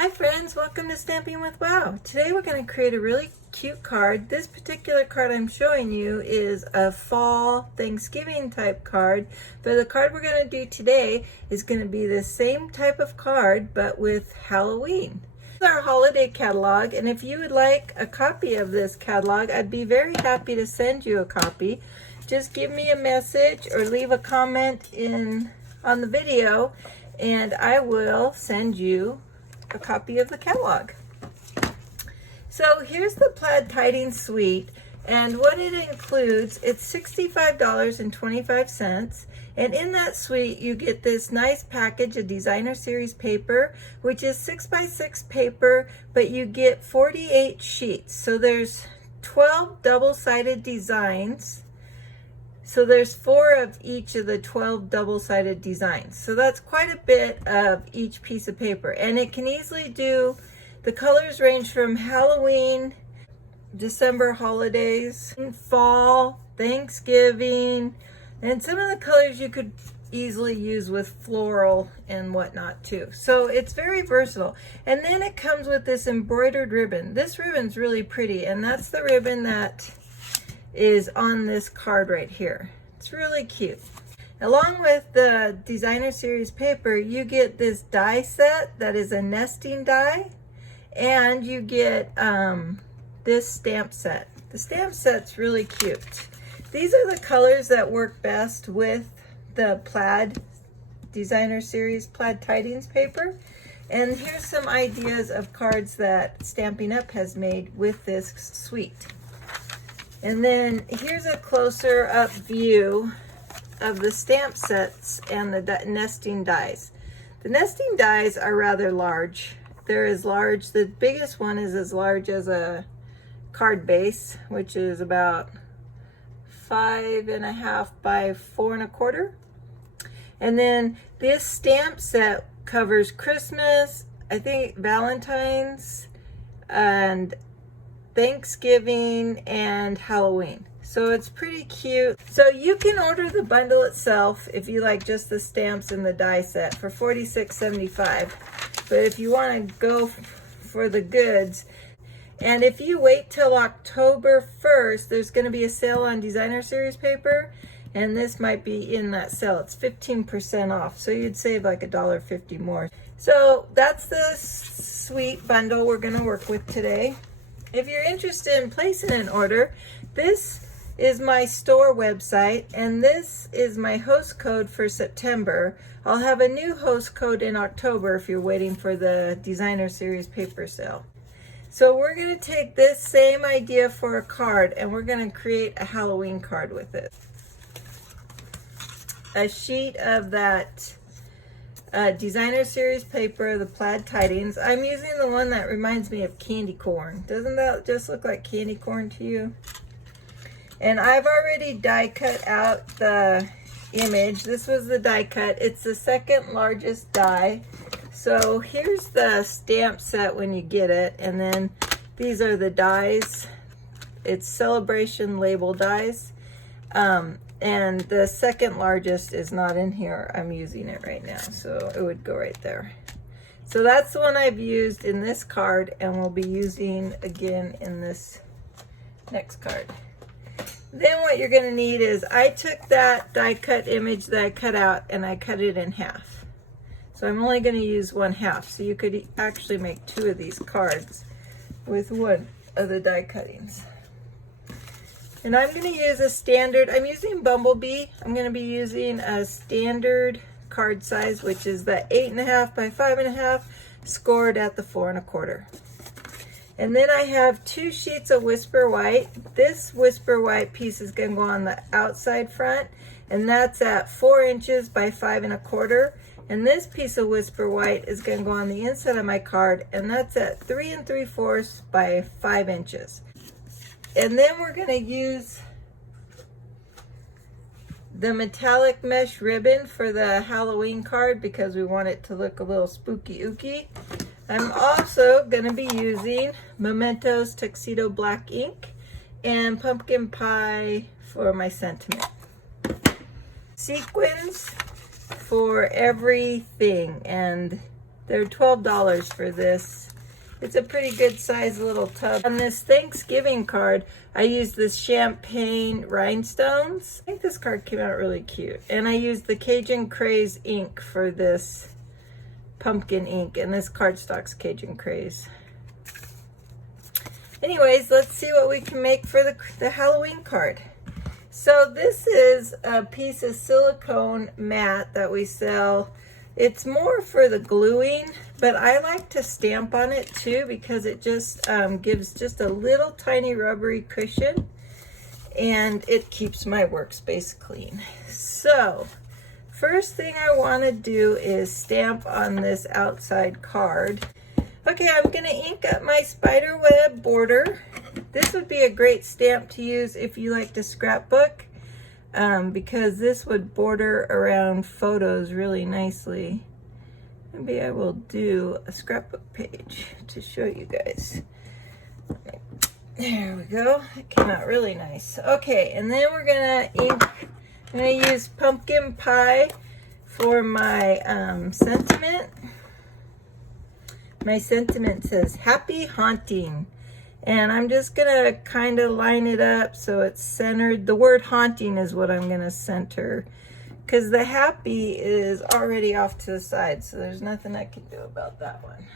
Hi friends, welcome to Stamping with Wow. Today we're going to create a really cute card. This particular card I'm showing you is a fall Thanksgiving type card, but the card we're going to do today is going to be the same type of card but with Halloween. This is our holiday catalog, and if you would like a copy of this catalog, I'd be very happy to send you a copy. Just give me a message or leave a comment on the video and I will send you a copy of the catalog. So here's the Plaid Tidings Suite, and what it includes, it's $65.25, and in that suite you get this nice package of designer series paper, which is 6x6 paper, but you get 48 sheets. So there's 12 double-sided designs. So there's 4 of each of the 12 double-sided designs. So that's quite a bit of each piece of paper. And it can easily do, the colors range from Halloween, December holidays, fall, Thanksgiving, and some of the colors you could easily use with floral and whatnot too. So it's very versatile. And then it comes with this embroidered ribbon. This ribbon's really pretty, and that's the ribbon that is on this card right here. It's really cute. Along with the designer series paper, you get this die set that is a nesting die, and you get this stamp set. The stamp set's really cute. These are the colors that work best with the Plaid designer series Plaid Tidings paper. And here's some ideas of cards that Stampin' Up has made with this suite. And then here's a closer up view of the stamp sets and the nesting dies. The nesting dies are rather large. They're as large, the biggest one is as large as a card base, which is about 5.5 by 4.25. And then this stamp set covers Christmas, I think Valentine's, and Thanksgiving and Halloween. So it's pretty cute. So you can order the bundle itself if you like just the stamps and the die set for $46.75. But if you want to go for the goods, and if you wait till October 1st, there's going to be a sale on designer series paper, and this might be in that sale. It's 15% off, so you'd save like $1.50 more. So that's the suite bundle we're going to work with today. If you're interested in placing an order, this is my store website, and this is my host code for September. I'll have a new host code in October if you're waiting for the designer series paper sale. So we're going to take this same idea for a card, and we're going to create a Halloween card with it. A sheet of that designer series paper, the Plaid Tidings. I'm using the one that reminds me of candy corn. Doesn't that just look like candy corn to you? And I've already die cut out the image. This was the die cut. It's the second largest die. So here's the stamp set when you get it, and then these are the dies. It's celebration label dies. And the second largest is not in here. I'm using it right now, so it would go right there. So that's the one I've used in this card, and we'll be using again in this next card. Then what you're gonna need is, I took that die cut image that I cut out and I cut it in half. So I'm only gonna use 1/2. So you could actually make 2 of these cards with 1 of the die cuttings. And I'm going to use a standard, I'm using Bumble Bee. I'm going to be using a standard card size, which is the 8.5 by 5.5, scored at the 4.25. And then I have 2 sheets of Whisper White. This Whisper White piece is going to go on the outside front, and that's at 4 inches by 5.25. And this piece of Whisper White is going to go on the inside of my card, and that's at 3 3/4 by 5 inches. And then we're going to use the metallic mesh ribbon for the Halloween card because we want it to look a little spooky ooky. I'm also going to be using Mementos Tuxedo Black ink and pumpkin pie for my sentiment. Sequins for everything, and They're $12 for this. It's a pretty good size little tub. On this Thanksgiving card, I used this champagne rhinestones. I think this card came out really cute. And I used the Cajun Craze ink for this pumpkin ink, and this cardstock's Cajun Craze. Anyways, let's see what we can make for the Halloween card. So this is a piece of silicone mat that we sell. It's more for the gluing, but I like to stamp on it too because it just gives just a little tiny rubbery cushion, and it keeps my workspace clean. So first thing I want to do is stamp on this outside card. Okay, I'm going to ink up my spider web border. This would be a great stamp to use if you like to scrapbook, because this would border around photos really nicely. Maybe I will do a scrapbook page to show you guys. There we go. It came out really nice. Okay, and then we're gonna ink. I'm gonna use pumpkin pie for my sentiment. My sentiment says happy haunting. And I'm just gonna kind of line it up so it's centered. The word haunting is what I'm gonna center, because the happy is already off to the side, so there's nothing I can do about that one.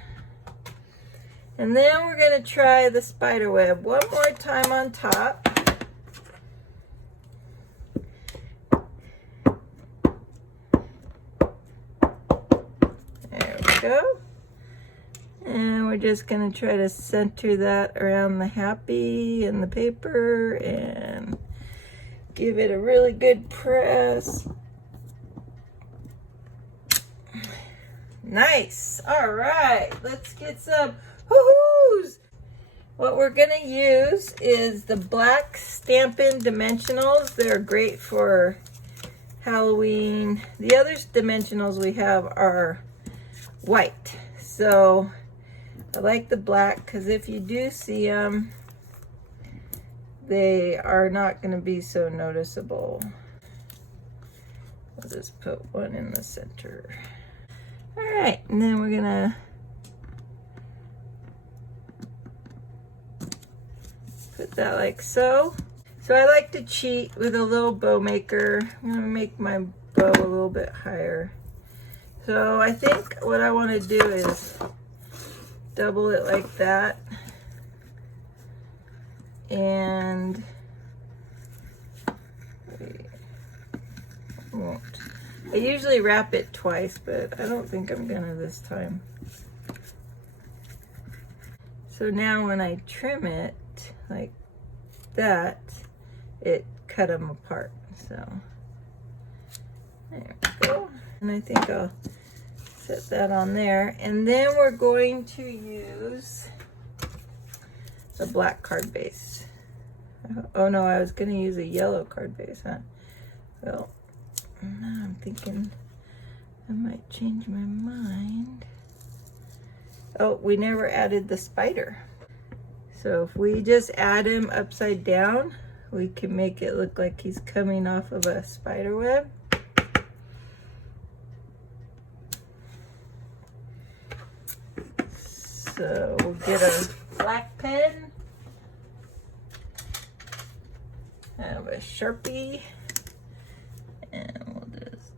And then we're gonna try the spider web one more time on top. There we go. And we're just going to try to center that around the happy and the paper and give it a really good press. Nice. All right, let's get some hoo-hoos. What we're going to use is the black Stampin' Dimensionals. They're great for Halloween. The other dimensionals we have are white. So I like the black because if you do see them, they are not going to be so noticeable. I'll just put one in the center. All right, and then we're going to put that like so. So I like to cheat with a little bow maker. I'm going to make my bow a little bit higher. So I think what I want to do is double it like that, and I usually wrap it twice, but I don't think I'm gonna this time. So now when I trim it like that, it cut them apart. So there we go. And I think I'll set that on there. And then we're going to use the black card base. Oh no, I was going to use a yellow card base, huh? Well, now I'm thinking I might change my mind. Oh, we never added the spider. So if we just add him upside down, we can make it look like he's coming off of a spider web. So we'll get a black pen. I have a Sharpie. And we'll just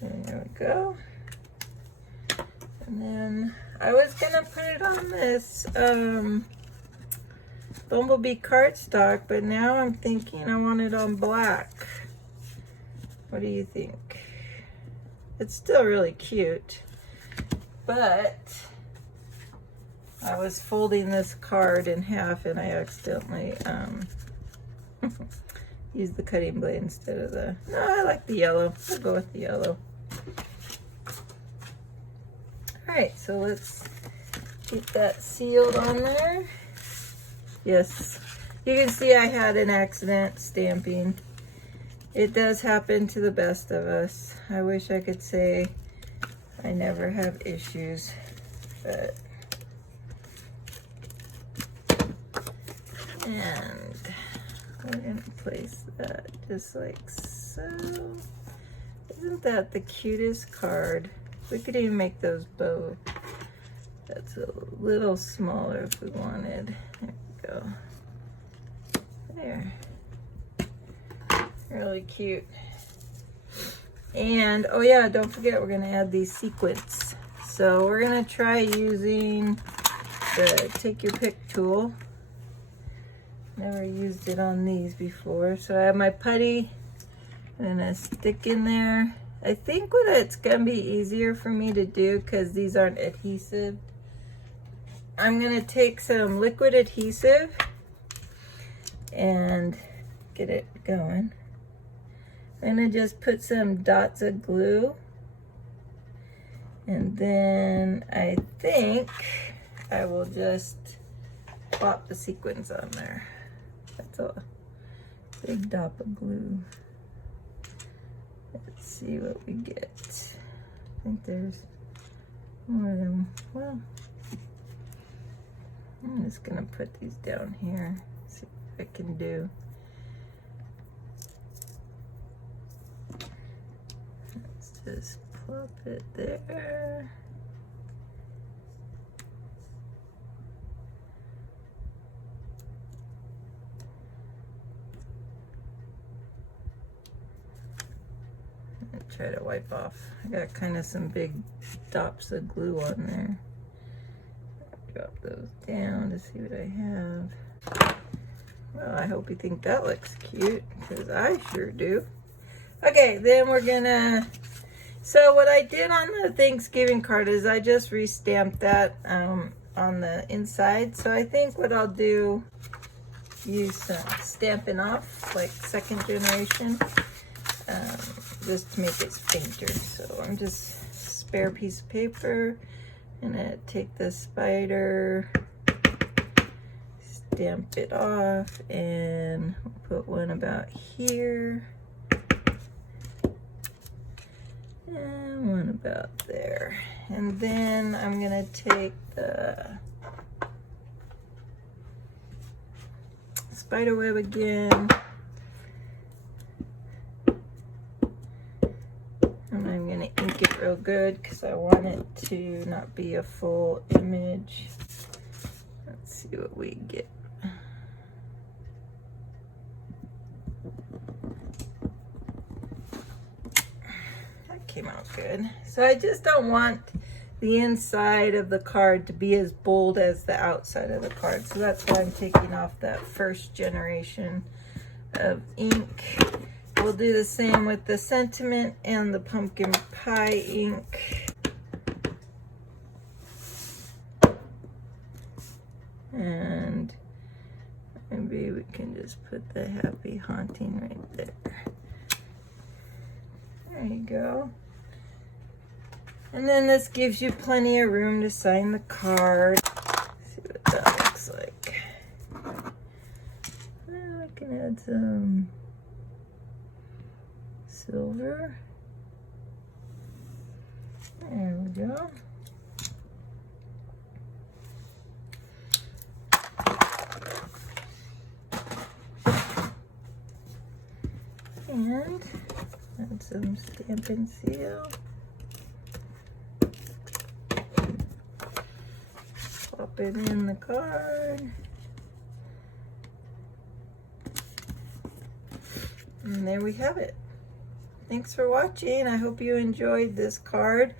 there we go. And then I was gonna put it on this Bumble Bee cardstock, but now I'm thinking I want it on black. What do you think? It's still really cute, but I was folding this card in half and I accidentally used the cutting blade instead of the, no, I like the yellow. I'll go with the yellow. All right, so let's get that sealed on there. Yes, you can see I had an accident stamping. It does happen to the best of us. I wish I could say I never have issues, but And we're gonna place that just like so. Isn't that the cutest card? We could even make those bow. That's a little smaller if we wanted. There we go. There. Really cute. And oh yeah, don't forget we're gonna add these sequins. So we're gonna try using the take your pick tool. Never used it on these before. So I have my putty. I'm gonna stick in there. I think what it's gonna be easier for me to do because these aren't adhesive. I'm gonna take some liquid adhesive and get it going. I'm gonna just put some dots of glue, and then I think I will just plop the sequins on there. That's a big dot of glue. Let's see what we get. I think there's more than, well, I'm just gonna put these down here, see what I can do. Let's just plop it there. Try to wipe off. I got kind of some big dots of glue on there. Drop those down to see what I have. Well, I hope you think that looks cute, because I sure do. Okay, then we're gonna, so what I did on the Thanksgiving card is I just restamped that on the inside. So I think what I'll do, use some Stampin' Up, like 2nd generation. Just to make it fainter. So I'm just spare piece of paper, gonna take the spider, stamp it off, and put one about here, and one about there. And then I'm gonna take the spider web again, and I'm gonna ink it real good because I want it to not be a full image. Let's see what we get. That came out good. So I just don't want the inside of the card to be as bold as the outside of the card. So that's why I'm taking off that 1st generation of ink. We'll do the same with the sentiment and the pumpkin pie ink. And maybe we can just put the happy haunting right there. There you go. And then this gives you plenty of room to sign the card. Let's see what that looks like. I can add some silver. There we go. And add some Stampin' Seal. Pop it in the card. And there we have it. Thanks for watching. I hope you enjoyed this card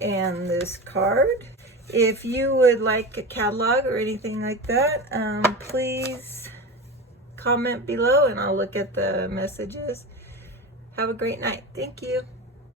and this card. If you would like a catalog or anything like that, please comment below and I'll look at the messages. Have a great night. Thank you.